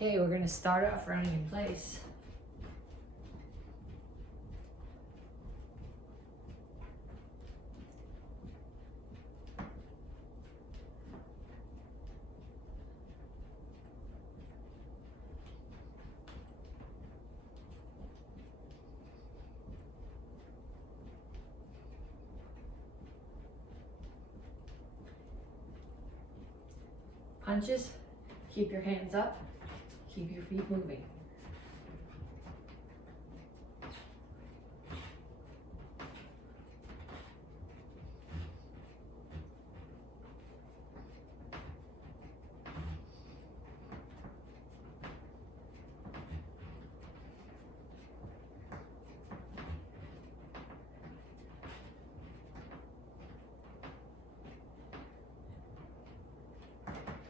Okay, we're going to start off running in place. Punches, keep your hands up, keep your feet moving.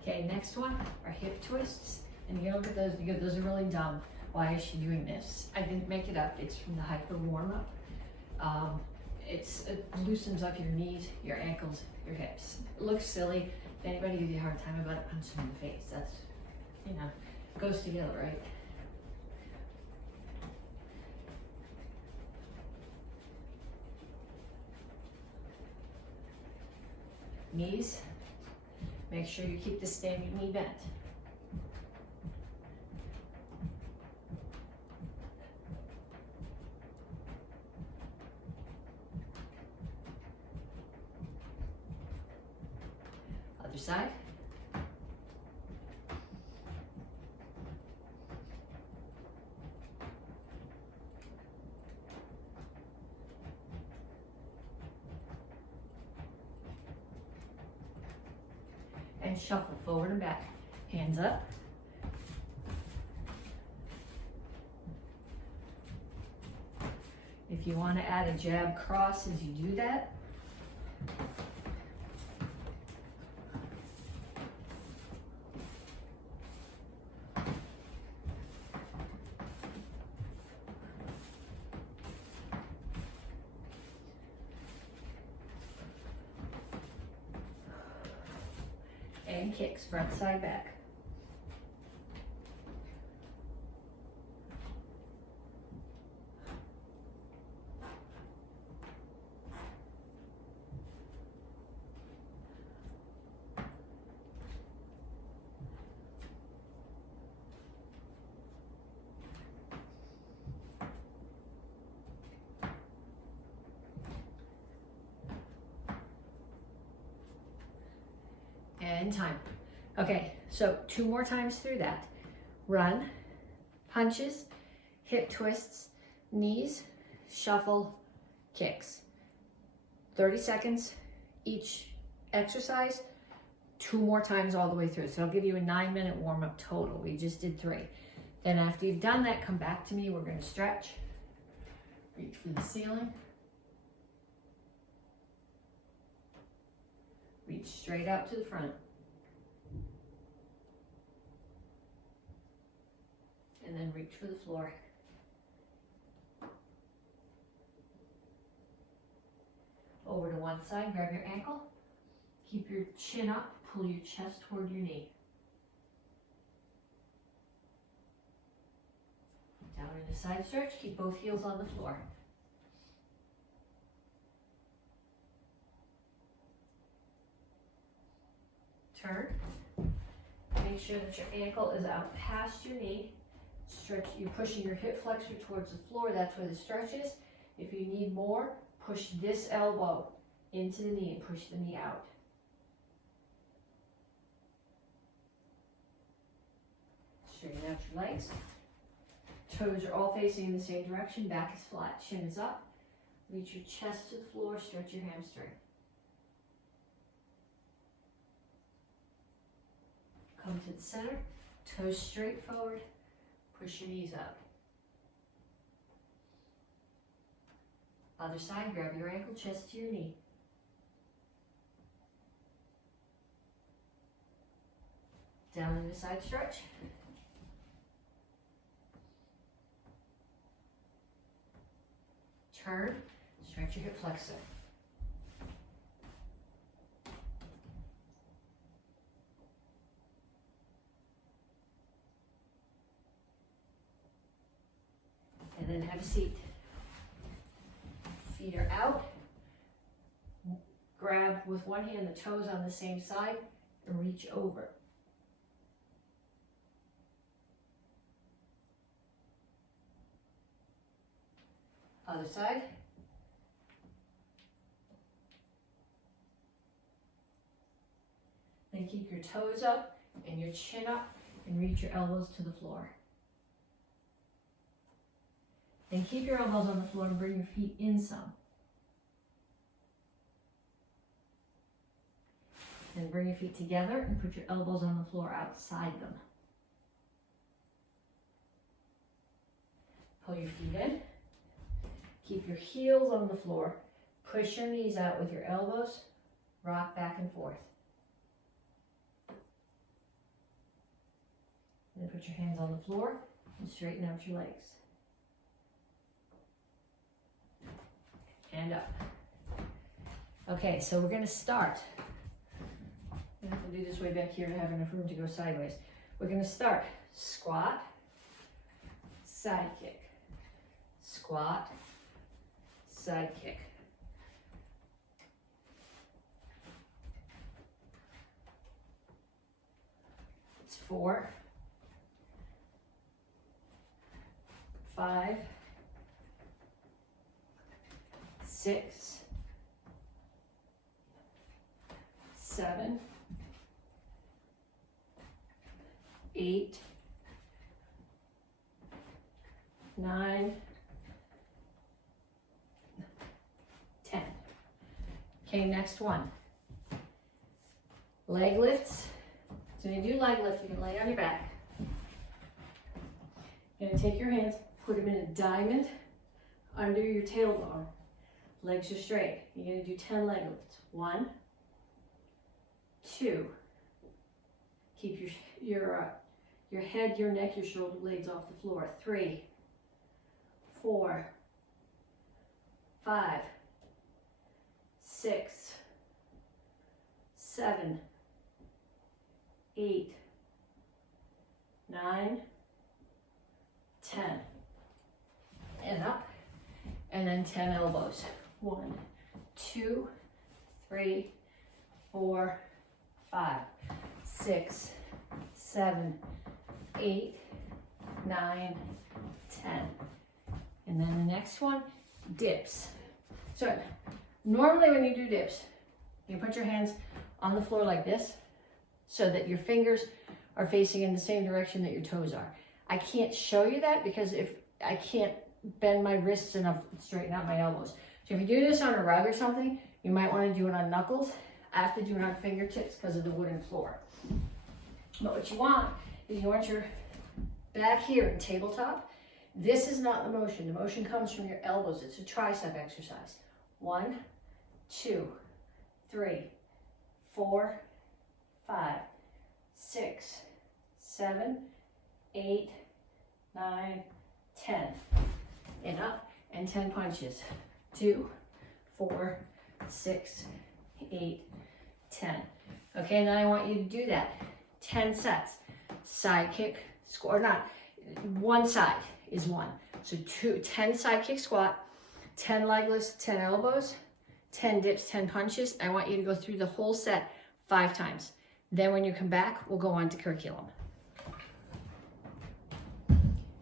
Okay, next one are hip twists. And you look at those, you go, those are really dumb. Why is she doing this? I didn't make it up. It's from the hyper warm-up. It loosens up your knees, your ankles, your hips. It looks silly. If anybody gives you a hard time about it, punch them in the face. That's, you know, goes together, right? Knees. Make sure you keep the standing knee bent. Other side. And shuffle forward and back. Hands up. If you want to add a jab cross as you do that, and kicks front, side, back. And time. Okay, so 2 more times through that. Run, punches, hip twists, knees, shuffle, kicks. 30 seconds each exercise, 2 more times all the way through. So I'll give you a 9-minute warm-up total. We just did 3. Then after you've done that, come back to me. We're going to stretch, reach for the ceiling, reach straight out to the front. And then reach for the floor. Over to one side, grab your ankle. Keep your chin up, pull your chest toward your knee. Down in a side stretch, keep both heels on the floor. Turn. Make sure that your ankle is out past your knee. Stretch, you're pushing your hip flexor towards the floor. That's where the stretch is. If you need more, push this elbow into the knee and push the knee out. Straighten out your legs. Toes are all facing in the same direction. Back is flat, chin is up. Reach your chest to the floor, stretch your hamstring. Come to the center, toes straight forward. Push your knees up. Other side, grab your ankle, chest to your knee. Down in the side stretch. Turn, stretch your hip flexor. and then have a seat. Feet are out. Grab with one hand the toes on the same side and reach over. Other side. Then keep your toes up and your chin up and reach your elbows to the floor. Then keep your elbows on the floor and bring your feet in some. Then bring your feet together and put your elbows on the floor outside them. Pull your feet in. Keep your heels on the floor. Push your knees out with your elbows. Rock back and forth. Then put your hands on the floor and straighten out your legs. And up. Okay, so we're going to start. I have to do this way back here to have enough room to go sideways. We're going to start squat, side kick, squat, side kick. It's 4, 5, 6, 7, 8, 9, 10. Okay, next one. Leg lifts. So when you do leg lift, you can lay on your back. You're going to take your hands, put them in a diamond under your tailbone. Legs are straight. You're going to do 10 leg lifts. 1, 2. Keep your head, your neck, your shoulder blades off the floor. 3, 4, 5, 6, 7, 8, 9, 10. And up. And then 10 elbows. 1, 2, 3, 4, 5, 6, 7, 8, 9, 10. And then the next one, dips. So normally when you do dips, you put your hands on the floor like this so that your fingers are facing in the same direction that your toes are. I can't show you that because if I can't bend my wrists enough to straighten out my elbows. So if you do this on a rug or something, you might want to do it on knuckles. I have to do it on fingertips because of the wooden floor. But what you want is you want your back here in tabletop. This is not the motion. The motion comes from your elbows. It's a tricep exercise. 1, 2, 3, 4, 5, 6, 7, 8, 9, 10. And up and 10 punches. 2, 4, 6, 8, 10. Okay, now I want you to do that. 10 sets. Side kick, squat, or not, one side is 1. So 10 side kick squat, 10 leg lifts, 10 elbows, 10 dips, 10 punches. I want you to go through the whole set 5 times. Then when you come back, we'll go on to curriculum.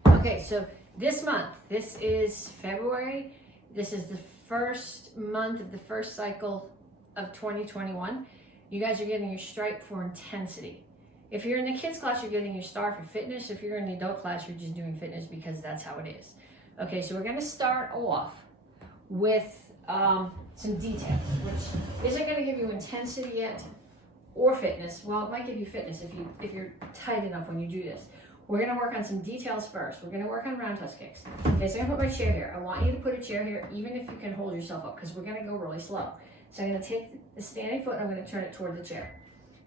Okay, so this month, this is February. This is the first month of the first cycle of 2021. You guys are getting your stripe for intensity. If you're in the kids class, you're getting your star for fitness. If you're in the adult class, you're just doing fitness because that's how it is. Okay, so we're gonna start off with some details, which isn't gonna give you intensity yet or fitness. Well, it might give you fitness if you're tight enough when you do this. We're gonna work on some details first. We're gonna work on roundhouse kicks. Okay, so I'm gonna put my chair here. I want you to put a chair here, even if you can hold yourself up, because we're gonna go really slow. So I'm gonna take the standing foot and I'm gonna turn it toward the chair.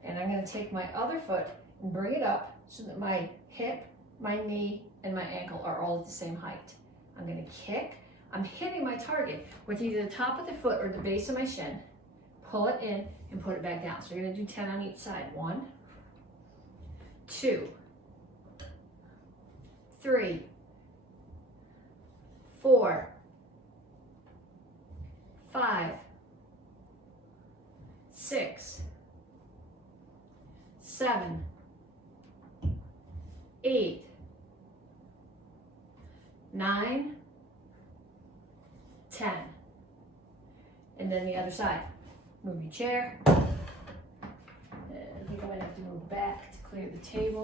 And I'm gonna take my other foot and bring it up so that my hip, my knee, and my ankle are all at the same height. I'm gonna kick. I'm hitting my target with either the top of the foot or the base of my shin. Pull it in and put it back down. So we're gonna do 10 on each side. 1, 2, 3, 4, 5, 6, 7, 8, 9, 10. And then the other side. Move your chair. I think I might have to move back to clear the table.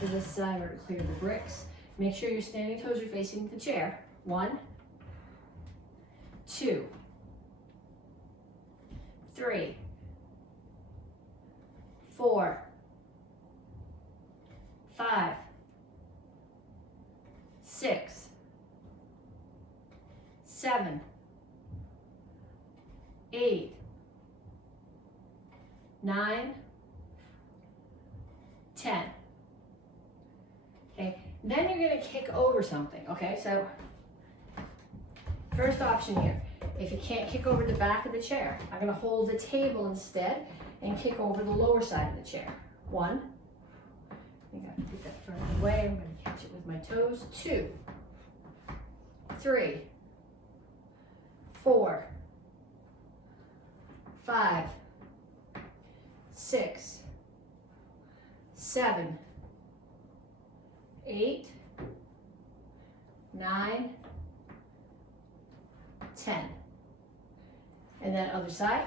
For this side, or to clear the bricks. Make sure your standing toes are facing the chair. 1, 2, 3, 4, 5, 6, 7, 8, 9, 10. Okay, then you're going to kick over something. Okay, so first option here, if you can't kick over the back of the chair, I'm going to hold the table instead and kick over the lower side of the chair. 1, I think I have to get that further away. I'm going to catch it with my toes. 2, 3, 4, 5, 6, 7, 8, 9, 10. And then other side.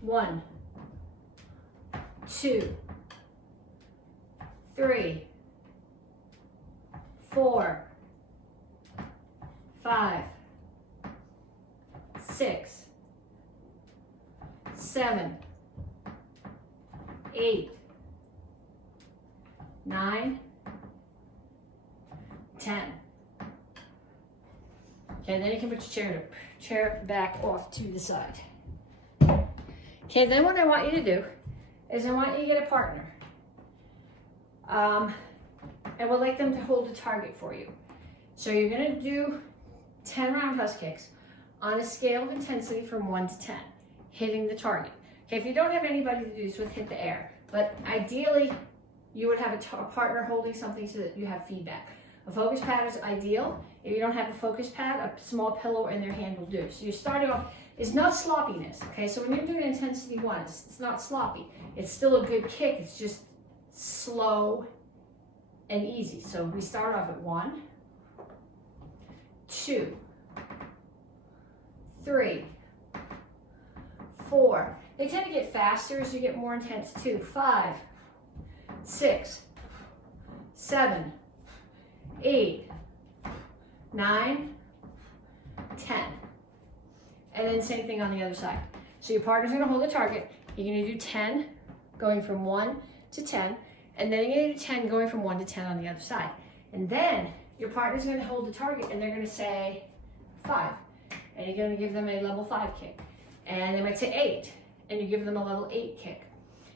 1, 2, 3, 4, 5, 6, 7, 8, 9, 10. Okay, then you can put your chair back off to the side. Okay, then what I want you to do is I want you to get a partner. I would like them to hold a target for you. So you're gonna do 10 roundhouse kicks on a scale of intensity from 1 to 10, hitting the target. Okay, if you don't have anybody to do this with, hit the air. But ideally, you would have a partner holding something so that you have feedback. A focus pad is ideal. If you don't have a focus pad, a small pillow in their hand will do. So you're starting off, it's not sloppiness, okay? So when you're doing intensity 1, it's not sloppy. It's still a good kick, it's just slow and easy. So we start off at 1, 2, 3, 4. They tend to get faster as you get more intense too. 5, 6, 7, 8, 9, 10. And then same thing on the other side. So your partner's gonna hold a target. You're gonna do 10, going from 1 to 10, and then you're gonna do 10 going from 1 to 10 on the other side. And then your partner's gonna hold the target and they're gonna say 5. And you're gonna give them a level 5 kick. And they might say 8, and you give them a level 8 kick.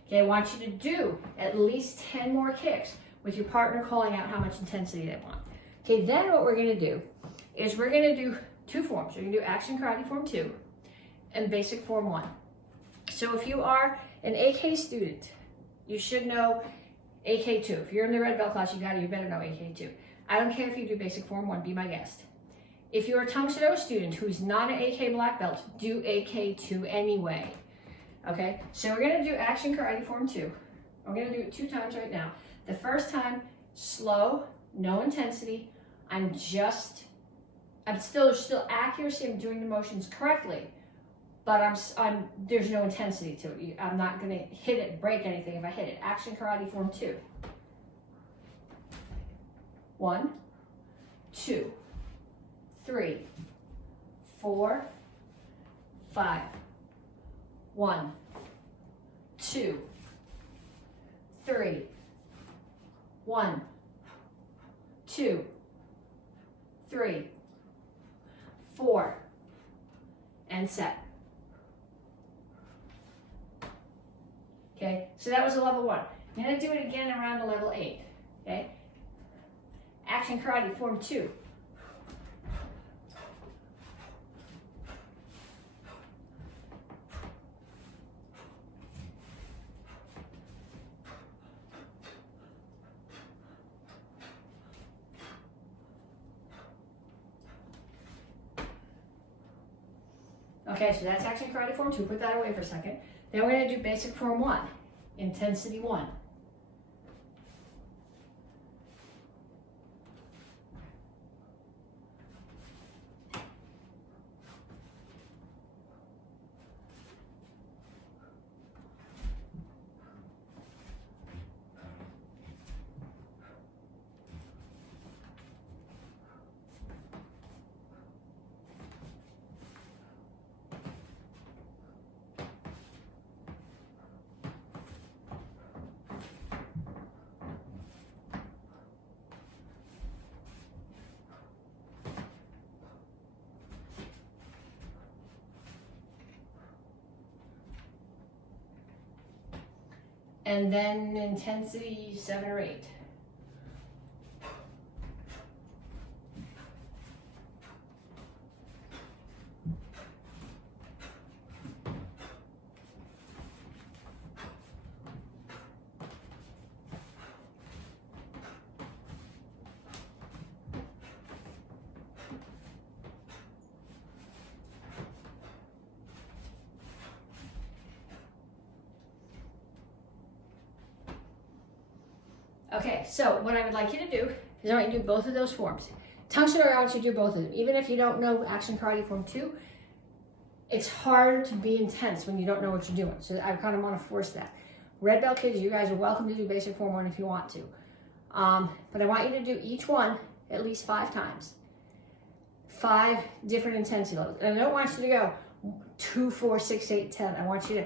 Okay, I want you to do at least 10 more kicks with your partner calling out how much intensity they want. Okay, then what we're gonna do is we're gonna do 2 forms. We're gonna do action karate form 2 and basic form 1. So if you are an AK student, you should know AK2. If you're in the red belt class, you better know AK2. I don't care if you do basic form 1, be my guest. If you're a Tang Soo Do student who's not an AK black belt, do AK2 anyway. Okay, so we're gonna do action karate form 2. I'm gonna do it 2 times right now. The first time, slow, no intensity. There's still accuracy. I'm doing the motions correctly, but there's no intensity to it. I'm not gonna hit it, break anything if I hit it. Action karate form 2. 1, 2, 3, 4, 5. 1, 2, 3. 1, 2, 3, 4, and set. Okay, so that was a level 1. I'm gonna do it again around a level 8. Okay, action karate form 2. Okay, so that's action karate form 2. Put that away for a second. Then we're going to do basic form 1, intensity 1. And then intensity 7 or 8. Okay, so what I would like you to do is I want you to do both of those forms. Tang Soo Do, I want you to do both of them. Even if you don't know action karate form 2, it's hard to be intense when you don't know what you're doing. So I kind of want to force that. Red belt kids, you guys are welcome to do basic form 1 if you want to. But I want you to do each one at least 5 times. 5 different intensity levels. And I don't want you to go 2, 4, 6, 8, 10. I want you to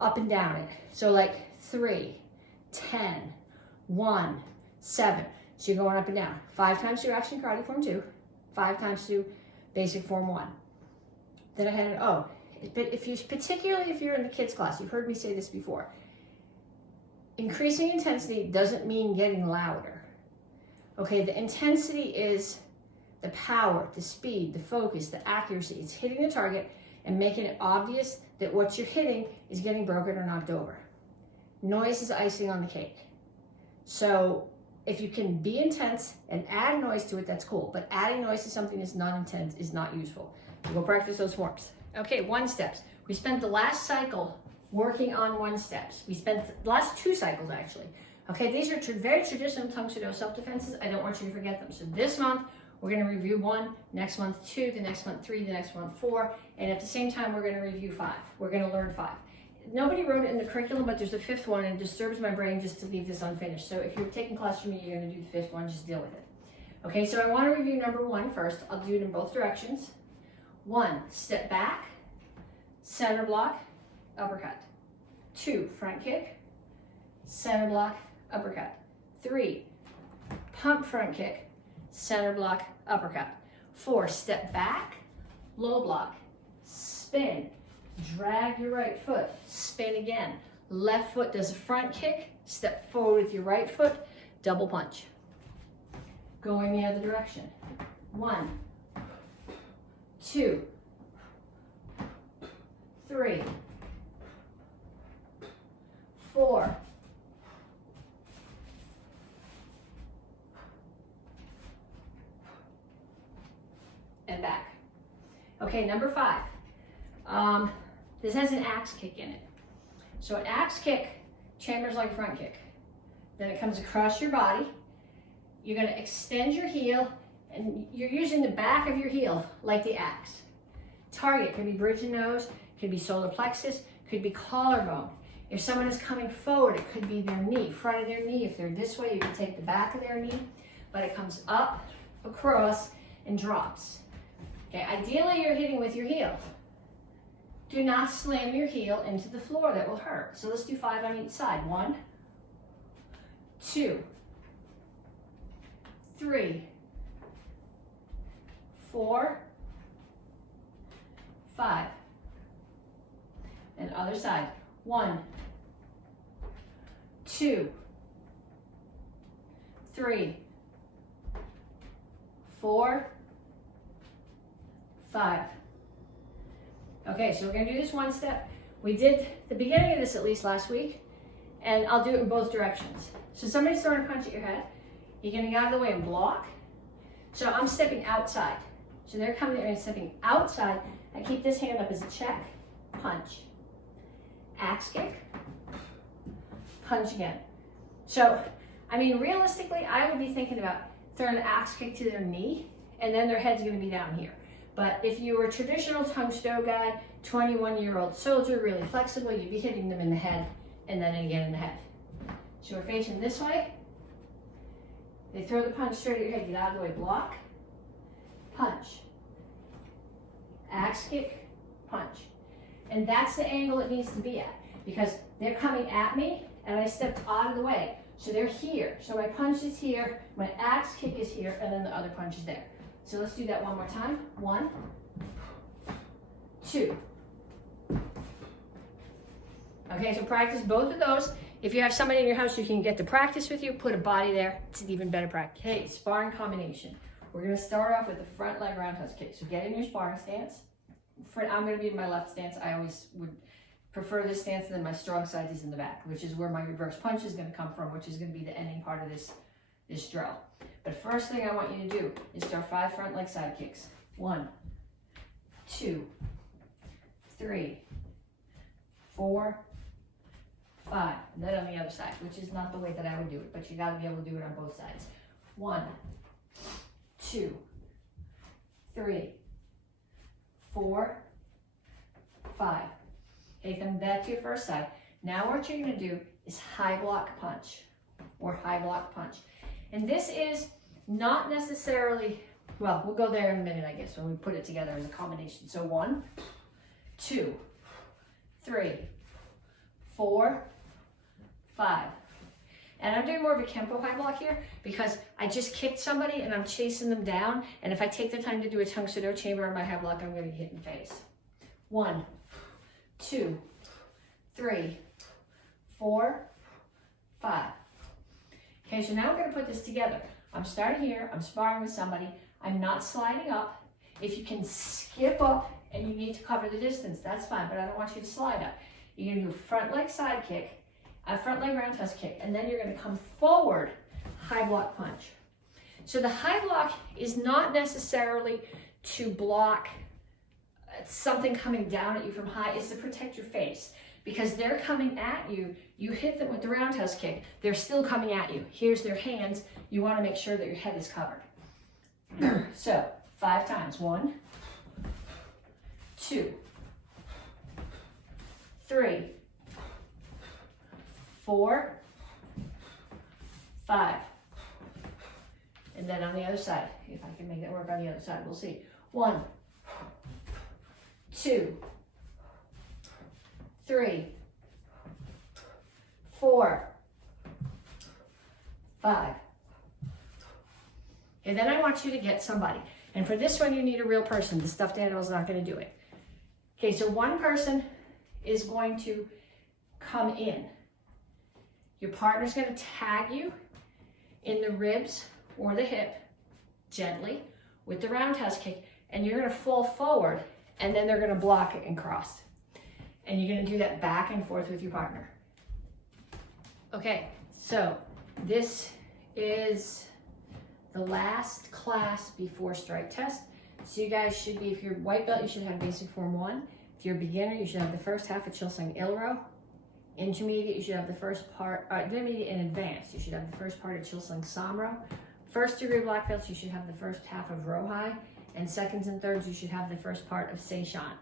up and down it. So like 3, 10, 1, 7. So you're going up and down. 5 times through action karate form 2, 5 times through basic form 1. Then I had an O. But particularly if you're in the kids class, you've heard me say this before. Increasing intensity doesn't mean getting louder. Okay, the intensity is the power, the speed, the focus, the accuracy. It's hitting the target and making it obvious that what you're hitting is getting broken or knocked over. Noise is icing on the cake. So if you can be intense and add noise to it, that's cool. But adding noise to something that's not intense is not useful. So go practice those forms. Okay, 1 steps. We spent the last cycle working on 1 steps. We spent the last 2 cycles actually. Okay, these are very traditional Tang Soo Do self-defenses. I don't want you to forget them. So this month, we're going to review 1, next month 2, the next month 3, the next month 4, and at the same time, we're going to review 5. We're going to learn 5. Nobody wrote it in the curriculum, but there's a 5th one, and it disturbs my brain just to leave this unfinished. So if you're taking class from me, you're going to do the 5th one, just deal with it. Okay, so I want to review number 1 first. I'll do it in both directions. 1, step back, center block, uppercut. 2, front kick, center block, uppercut. 3, pump front kick, center block, uppercut. 4, step back, low block, spin, drag your right foot, spin again. Left foot does a front kick, step forward with your right foot, double punch. Going the other direction. 1, 2, 3, 4, and back. Okay, number 5. This has an axe kick in it. So an axe kick chambers like a front kick. Then it comes across your body. You're going to extend your heel, and you're using the back of your heel like the axe. Target could be bridge and nose, could be solar plexus, could be collarbone. If someone is coming forward, it could be their knee, front of their knee. If they're this way, you can take the back of their knee, but it comes up, across, and drops. Okay, ideally you're hitting with your heel. Do not slam your heel into the floor, that will hurt. So let's do 5 on each side. 1, 2, 3, 4, 5. And other side. 1, 2, 3, 4, 5. Okay, so we're going to do this 1 step. We did the beginning of this at least last week, and I'll do it in both directions. So somebody's throwing a punch at your head. You're going to get out of the way and block. So I'm stepping outside. So they're coming in and stepping outside, I keep this hand up as a check, punch. Axe kick, punch again. So, I mean, realistically, I would be thinking about throwing an axe kick to their knee, and then their head's gonna be down here. But if you were a traditional Tang Soo Do guy, 21-year-old soldier, really flexible, you'd be hitting them in the head, and then again in the head. So we're facing this way. They throw the punch straight at your head, get out of the way, block, punch. Axe kick, punch. And that's the angle it needs to be at, because they're coming at me and I stepped out of the way. So they're here. So my punch is here, my axe kick is here, and then the other punch is there. So let's do that one more time. 1, 2. Okay, so practice both of those. If you have somebody in your house who can get to practice with you, put a body there. It's an even better practice. Okay, sparring combination. We're gonna start off with the front leg roundhouse kick. So get in your sparring stance. I'm gonna be in my left stance. I always would prefer this stance, and then my strong side is in the back, which is where my reverse punch is gonna come from, which is gonna be the ending part of this drill. But first thing I want you to do is start 5 front leg side kicks. 1, 2, 3, 4, 5. And then on the other side, which is not the way that I would do it, but you gotta be able to do it on both sides. 1, 2, 3, 4, 5. Okay, then back to your first side. Now what you're gonna do is high block punch, or high block punch. And this is not necessarily, well, we'll go there in a minute, I guess, when we put it together in the combination. So 1, 2, 3, 4, 5. And I'm doing more of a Kempo high block here because I just kicked somebody and I'm chasing them down. And if I take the time to do a Tang Soo Do chamber on my high block, I'm going to get hit in the face. 1, 2, 3, 4, 5. Okay, so now we're going to put this together. I'm starting here, I'm sparring with somebody, I'm not sliding up. If you can skip up and you need to cover the distance, that's fine, but I don't want you to slide up. You're going to do a front leg side kick, a front leg roundhouse kick, and then you're going to come forward, high block punch. So the high block is not necessarily to block something coming down at you from high, it's to protect your face. Because they're coming at you, you hit them with the roundhouse kick, they're still coming at you. Here's their hands, you want to make sure that your head is covered. So, 5 times. 1, 2, 3, 4, 5. And then on the other side, if I can make that work on the other side, we'll see. 1, 2, 3, 4, 5. And then I want you to get somebody. And for this one, you need a real person. The stuffed animal is not going to do it. Okay, so one person is going to come in. Your partner's going to tag you in the ribs or the hip gently with the roundhouse kick, and you're going to fall forward, and then they're going to block it and cross. And you're going to do that back and forth with your partner. Okay, so this is the last class before strike test. So you guys should be, if you're white belt, you should have basic form 1. If you're a beginner, you should have the first half of Kyosa J. Intermediate, you should have the first part, intermediate and advanced, you should have the first part of Kyosa Samro. First degree black belts, you should have the first half of Rohai. And seconds and thirds, you should have the first part of Seishan.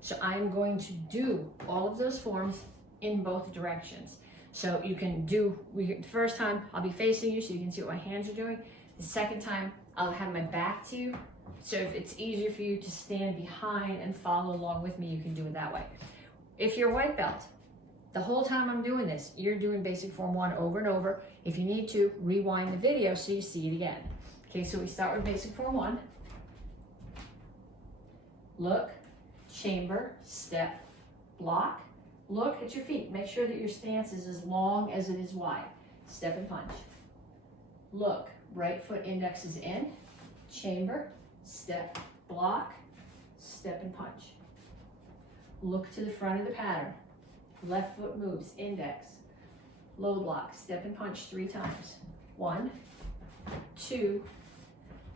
So I'm going to do all of those forms in both directions. So you can do, the first time I'll be facing you so you can see what my hands are doing. The second time I'll have my back to you. So if it's easier for you to stand behind and follow along with me, you can do it that way. If you're white belt, the whole time I'm doing this, you're doing basic form 1 over and over. If you need to, rewind the video so you see it again. Okay, so we start with basic form 1. Look, chamber, step, block. Look at your feet. Make sure that your stance is as long as it is wide. Step and punch. Look, right foot index is in. Chamber, step, block, step and punch. Look to the front of the pattern. Left foot moves, index, low block, step and punch 3 times. 1, 2,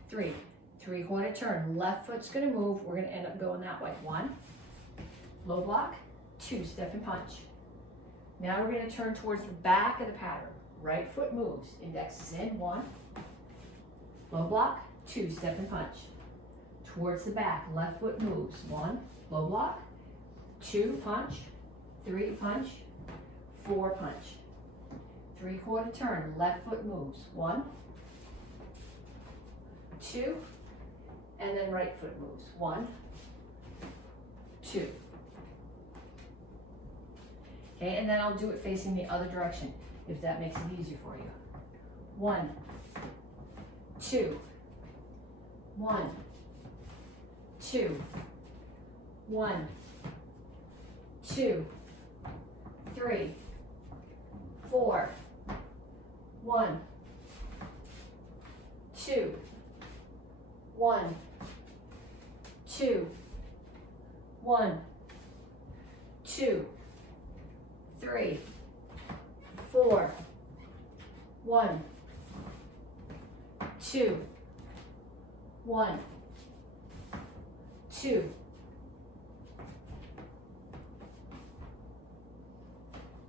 3. 3/4 turn. Left foot's gonna move. We're gonna end up going that way. 1, low block, 2, step and punch. Now we're gonna turn towards the back of the pattern. Right foot moves, index is in, 1, low block, 2, step and punch. Towards the back, left foot moves, 1, low block, 2, punch, 3, punch, 4, punch. 3/4 turn, left foot moves, 1, 2, and then right foot moves, 1, 2. Okay, and then I'll do it facing the other direction, if that makes it easier for you. 1, 2, 1, 2, 1, 2, 3, 4, 1, 2, 1, 2, 1, 2, 3, 4, 1, 2, 1, 2.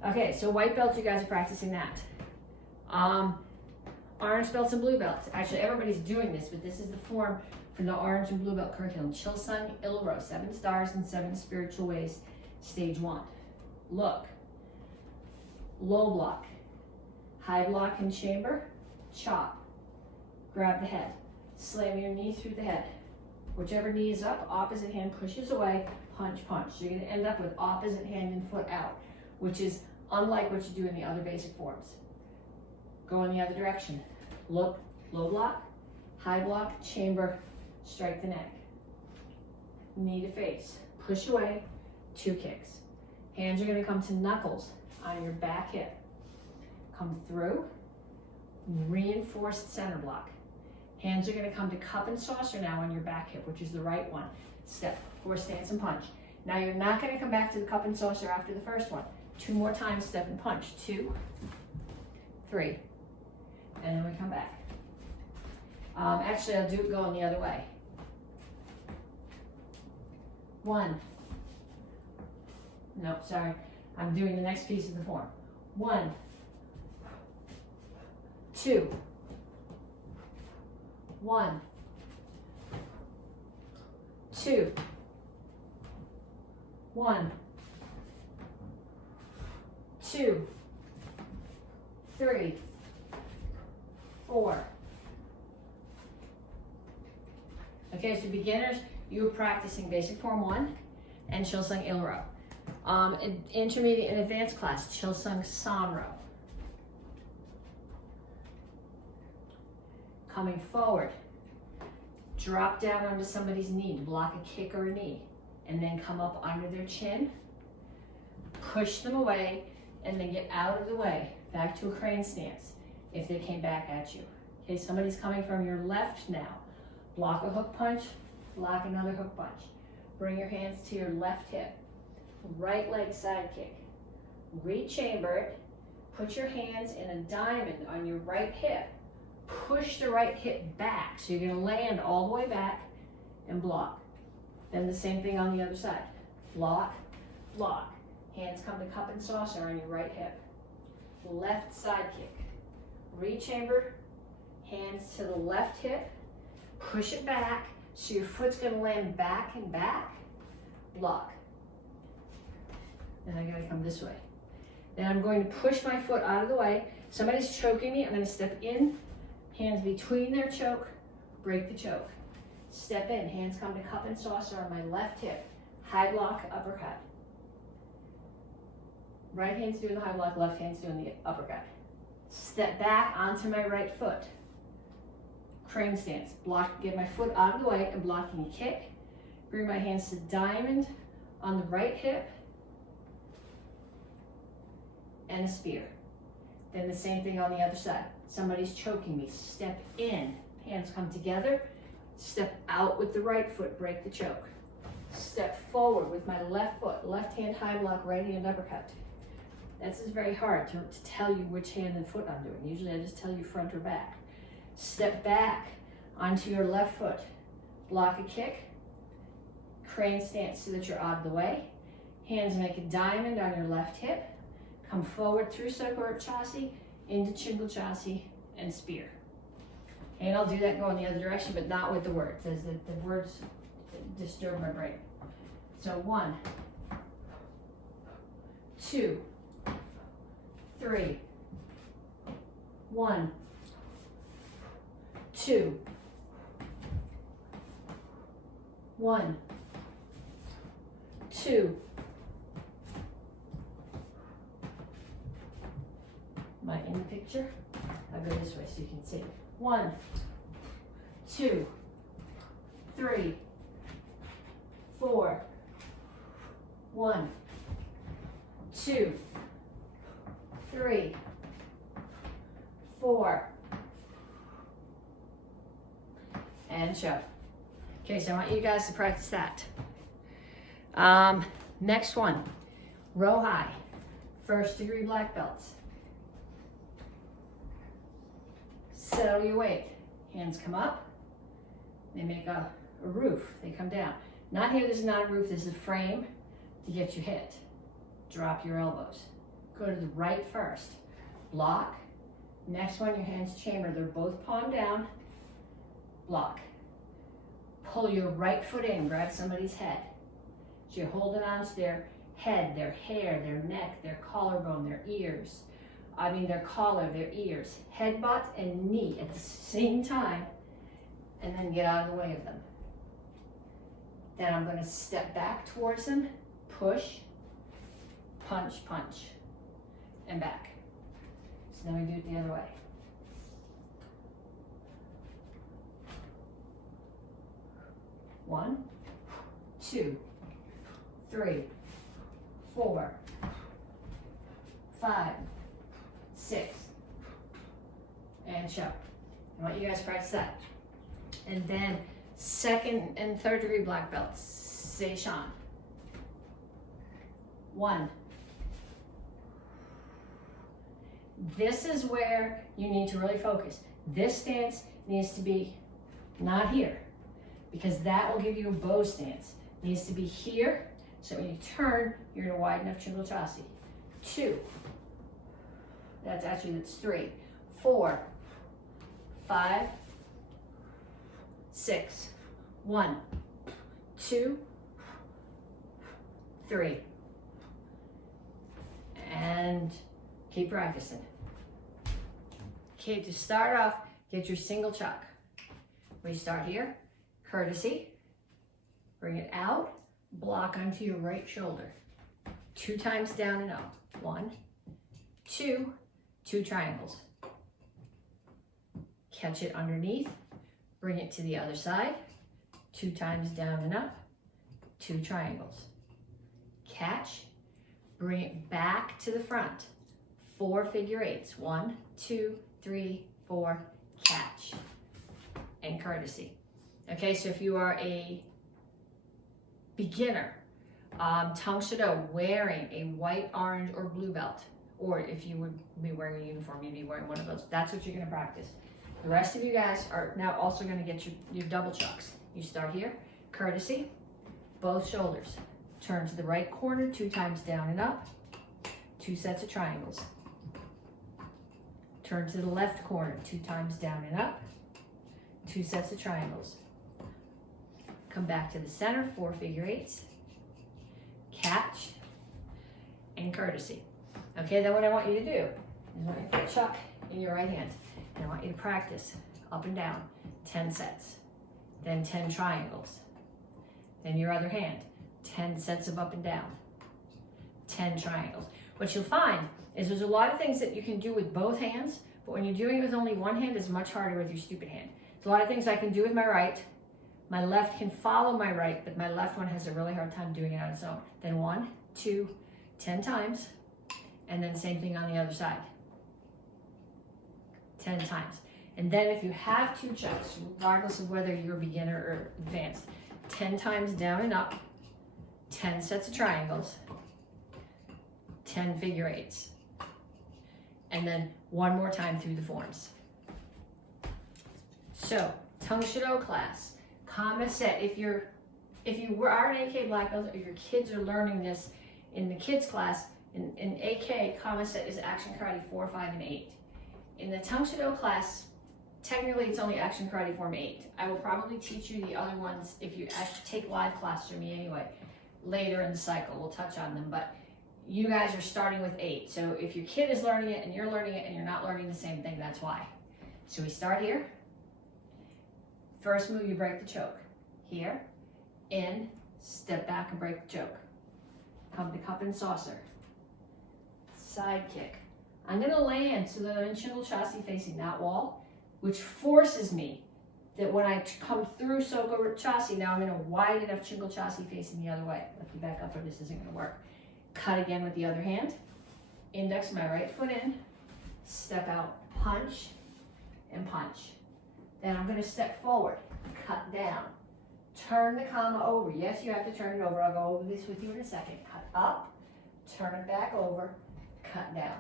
Okay, so white belt, you guys are practicing that. Orange belts and blue belts. Actually, everybody's doing this, but this is the form for the orange and blue belt curriculum. Chilsung Il-ro, 7 stars and 7 spiritual ways, stage 1. Look, low block, high block and chamber, chop, grab the head, slam your knee through the head. Whichever knee is up, opposite hand pushes away, punch, punch. So you're gonna end up with opposite hand and foot out, which is unlike what you do in the other basic forms. Go in the other direction. Look, low block, high block, chamber, strike the neck. Knee to face, push away, 2 kicks. Hands are gonna come to knuckles on your back hip. Come through, reinforced center block. Hands are gonna come to cup and saucer now on your back hip, which is the right one. Step, horse stance and punch. Now you're not gonna come back to the cup and saucer after the first one. 2 more times, step and punch. 2, 3, and then we come back. Actually, I'll do it going the other way. 1. No, sorry. I'm doing the next piece of the form. 1, 2, 1, 2, 1, 2, 3, 4. Okay, so beginners, you were practicing basic form 1 and Chilsung Il-ro. Intermediate and advanced class, Chilsung Sanro. Coming forward, drop down onto somebody's knee to block a kick or a knee, and then come up under their chin, push them away, and then get out of the way, back to a crane stance if they came back at you. Okay, somebody's coming from your left now. Block a hook punch, block another hook punch. Bring your hands to your left hip. Right leg side kick. Re-chamber it. Put your hands in a diamond on your right hip. Push the right hip back. So you're gonna land all the way back and block. Then the same thing on the other side. Block, block. Hands come to cup and saucer on your right hip. Left side kick. Re-chamber, hands to the left hip. Push it back, so your foot's gonna land back and back. Block. Then I'm gonna come this way. Then I'm going to push my foot out of the way. Somebody's choking me, I'm gonna step in, hands between their choke, break the choke. Step in, hands come to cup and saucer on my left hip. High block, uppercut. Right hand's doing the high block, left hand's doing the uppercut. Step back onto my right foot. Crane stance, block, get my foot out of the way and blocking a kick. Bring my hands to diamond on the right hip and a spear. Then the same thing on the other side. Somebody's choking me, step in, hands come together, step out with the right foot, break the choke. Step forward with my left foot, left hand high block, right hand uppercut. This is very hard to tell you which hand and foot I'm doing. Usually I just tell you front or back. Step back onto your left foot, block a kick, crane stance so that you're out of the way. Hands make a diamond on your left hip. Come forward through circular chassis, into Chingle chassis, and spear. And I'll do that going the other direction, but not with the words, as the words disturb my brain. So 1, 2, 3, 1, 2, 1, 2. Am I in the picture? I'll go this way so you can see. 1, 2, 3, 4. 1, 2, 3, 4. And show. Okay, so I want you guys to practice that. Next one, row high, 1st degree black belts. Settle your weight. Hands come up. They make a roof. They come down. Not here, this is not a roof, this is a frame to get you hit. Drop your elbows. Go to the right first. Block. Next one, your hands chamber. They're both palm down. Block. Pull your right foot in. Grab somebody's head. So you're holding on to their head, their hair, their neck, their collarbone, their ears. Their collar, their ears. Head, butt, and knee at the same time. And then get out of the way of them. Then I'm going to step back towards them. Push. Punch, punch. And back. So then we do it the other way. One, 2, 3, 4, 5, 6, and show. I want you guys to practice that. And then 2nd and 3rd degree black belts, Seishan. 1. This is where you need to really focus. This stance needs to be not here, because that will give you a bow stance. It needs to be here, so when you turn, you're in a wide enough Chingle chassis. 2. That's 3. 4, 5, 6. 1, 2, 3. And keep practicing. Okay, to start off, get your single chuck. We start here, courtesy. Bring it out, block onto your right shoulder. 2 times down and up. 1, 2, 2 triangles. Catch it underneath, bring it to the other side. 2 times down and up, 2 triangles. Catch, bring it back to the front. 4 figure 8s. 1, 2, 3, 4, catch. And courtesy. Okay, so if you are a beginner, Tang Soo Do, wearing a white, orange, or blue belt, or if you would be wearing a uniform, you'd be wearing one of those. That's what you're going to practice. The rest of you guys are now also going to get your double chucks. You start here, courtesy, both shoulders. Turn to the right corner, 2 times down and up, 2 sets of triangles. Turn to the left corner, 2 times down and up, 2 sets of triangles. Come back to the center, 4 figure 8s. Catch and courtesy. Okay, then what I want you to do is I want you to put chuck in your right hand. And I want you to practice up and down 10 sets. Then 10 triangles. Then your other hand, 10 sets of up and down. 10 triangles. What you'll find is there's a lot of things that you can do with both hands, but when you're doing it with only one hand, it's much harder with your stupid hand. There's a lot of things I can do with my right. My left can follow my right, but my left one has a really hard time doing it on its own. Then 1, 2, 10 times, and then same thing on the other side. 10 times. And then if you have 2 chucks, regardless of whether you're a beginner or advanced, 10 times down and up, 10 sets of triangles, 10 figure 8s. And then 1 more time through the forms. So, Tang Soo Do class, Kama set. If you are an AK black belt, or your kids are learning this in the kids class, in AK, Kama set is action karate 4, 5, and 8. In the Tang Soo Do class, technically it's only action karate form 8. I will probably teach you the other ones if you take live class from me anyway. Later in the cycle, we'll touch on them, but you guys are starting with 8. So if your kid is learning it and you're learning it and you're not learning the same thing, that's why. So we start here. First move, you break the choke. Here, in, step back and break the choke. Come to cup and saucer. Side kick. I'm gonna land so that I'm in Kyosa J facing that wall, which forces me that when I come through Soko Chassi, now I'm in a wide enough Kyosa J facing the other way. Let me back up or this isn't gonna work. Cut again with the other hand. Index my right foot in. Step out, punch, and punch. Then I'm gonna step forward, cut down. Turn the kama over. Yes, you have to turn it over. I'll go over this with you in a second. Cut up, turn it back over, cut down.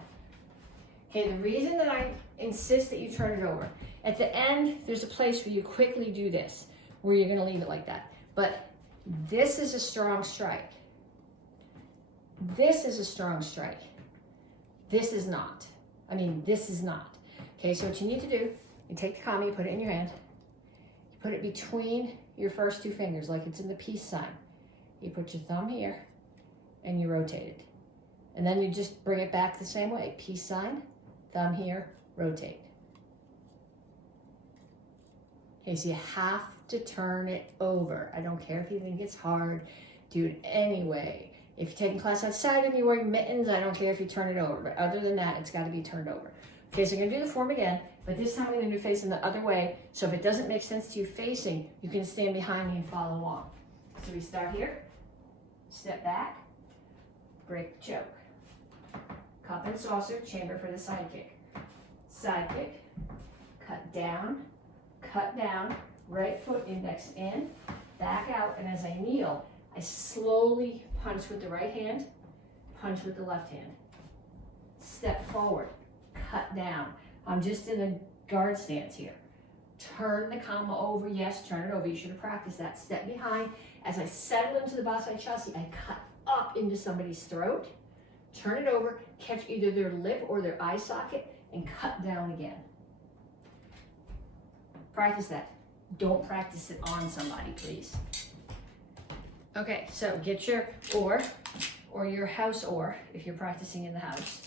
Okay, the reason that I insist that you turn it over, at the end, there's a place where you quickly do this, where you're gonna leave it like that. But this is a strong strike. This is a strong strike. This is not. I mean, this is not. Okay, so what you need to do, you take the kama, you put it in your hand, you put it between your first 2 fingers, like it's in the peace sign. You put your thumb here, and you rotate it. And then you just bring it back the same way. Peace sign, thumb here, rotate. Okay, so you have to turn it over. I don't care if you think it's hard, do it anyway. If you're taking class outside and you're wearing mittens, I don't care if you turn it over. But other than that, it's got to be turned over. Okay, so I'm going to do the form again, but this time I'm going to do facing the other way. So if it doesn't make sense to you facing, you can stand behind me and follow along. So we start here, step back, break the choke. Cup and saucer, chamber for the side kick. Side kick, cut down, right foot index in, back out, and as I kneel, I slowly punch with the right hand, punch with the left hand. Step forward, cut down. I'm just in a guard stance here. Turn the kama over. Yes, turn it over. You should have practiced that. Step behind. As I settle into the basai chassi, I cut up into somebody's throat. Turn it over, catch either their lip or their eye socket, and cut down again. Practice that. Don't practice it on somebody, please. Okay, so get your oar or your house oar if you're practicing in the house.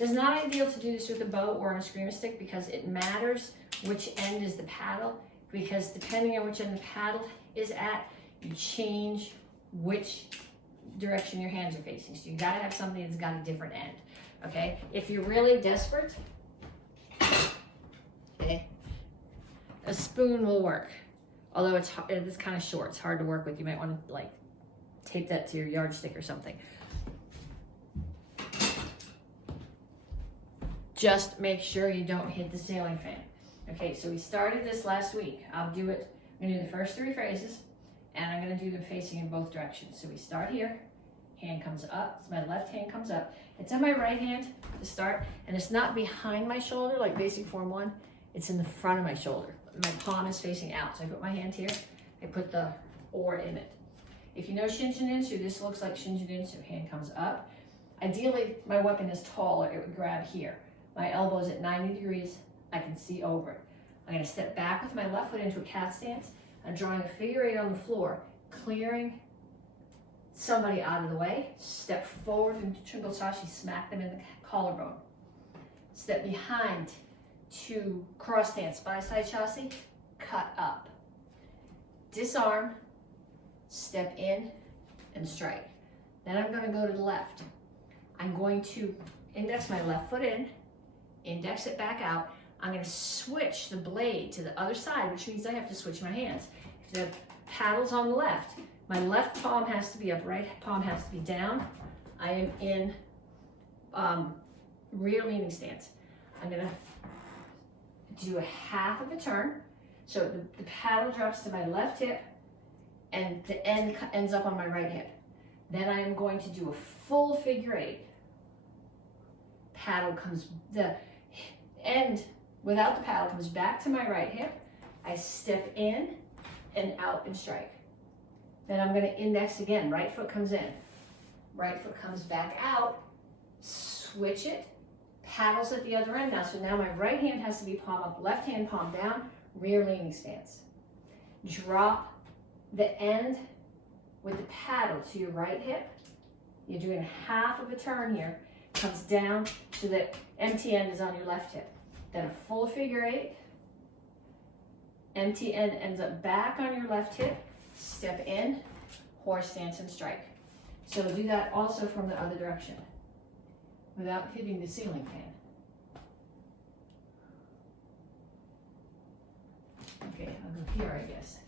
It's not ideal to do this with a bow or on a screamer stick because it matters which end is the paddle, because depending on which end the paddle is at, you change which direction your hands are facing. So you gotta have something that's got a different end, okay? If you're really desperate, okay, a spoon will work. Although it's kind of short, it's hard to work with. You might want to like tape that to your yardstick or something. Just make sure you don't hit the ceiling fan. Okay, so we started this last week. I'll do it. I'm gonna do the first 3 phrases, and I'm gonna do them facing in both directions. So we start here. Hand comes up. So my left hand comes up. It's on my right hand to start, and it's not behind my shoulder like basic form 1. It's in the front of my shoulder. My palm is facing out. So I put my hand here. I put the oar in it. If you know Shinjin-Insu, this looks like Shinjin-Insu. Hand comes up. Ideally, my weapon is taller. It would grab here. My elbow is at 90 degrees. I can see over it. I'm going to step back with my left foot into a cat stance. I'm drawing a figure 8 on the floor, clearing somebody out of the way. Step forward into Chungosashi, smack them in the collarbone. Step behind to cross stance, by side chassis, cut up. Disarm, step in, and strike. Then I'm going to go to the left. I'm going to index my left foot in, index it back out. I'm going to switch the blade to the other side, which means I have to switch my hands. If the paddle's on the left, my left palm has to be up, right palm has to be down. I am in rear leaning stance. I'm going to do a half of a turn. So the paddle drops to my left hip and the end ends up on my right hip. Then I am going to do a full figure 8. Paddle comes, the end without the paddle comes back to my right hip. I step in and out and strike. Then I'm gonna index again, right foot comes in, right foot comes back out, switch it, paddles at the other end now. So now my right hand has to be palm up, left hand palm down, rear leaning stance. Drop the end with the paddle to your right hip. You're doing half of a turn here, comes down so that empty end is on your left hip. Then a full figure eight, empty end ends up back on your left hip, step in, horse stance and strike. So do that also from the other direction without hitting the ceiling fan. Okay, I'll go here, I guess.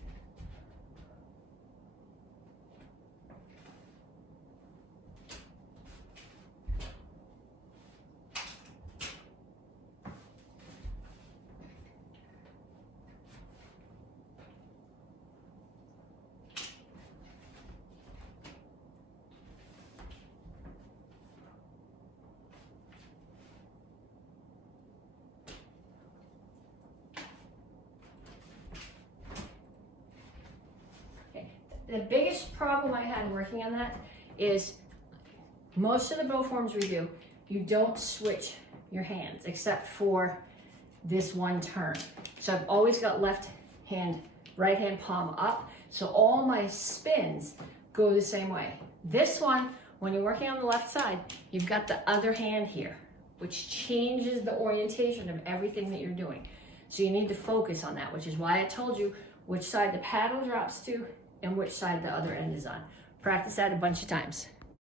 The biggest problem I had working on that is most of the bow forms we do, you don't switch your hands except for this one turn. So I've always got left hand, right hand palm up. So all my spins go the same way. This one, when you're working on the left side, you've got the other hand here, which changes the orientation of everything that you're doing. So you need to focus on that, which is why I told you which side the paddle drops to and which side the other end is on. Practice that a bunch of times.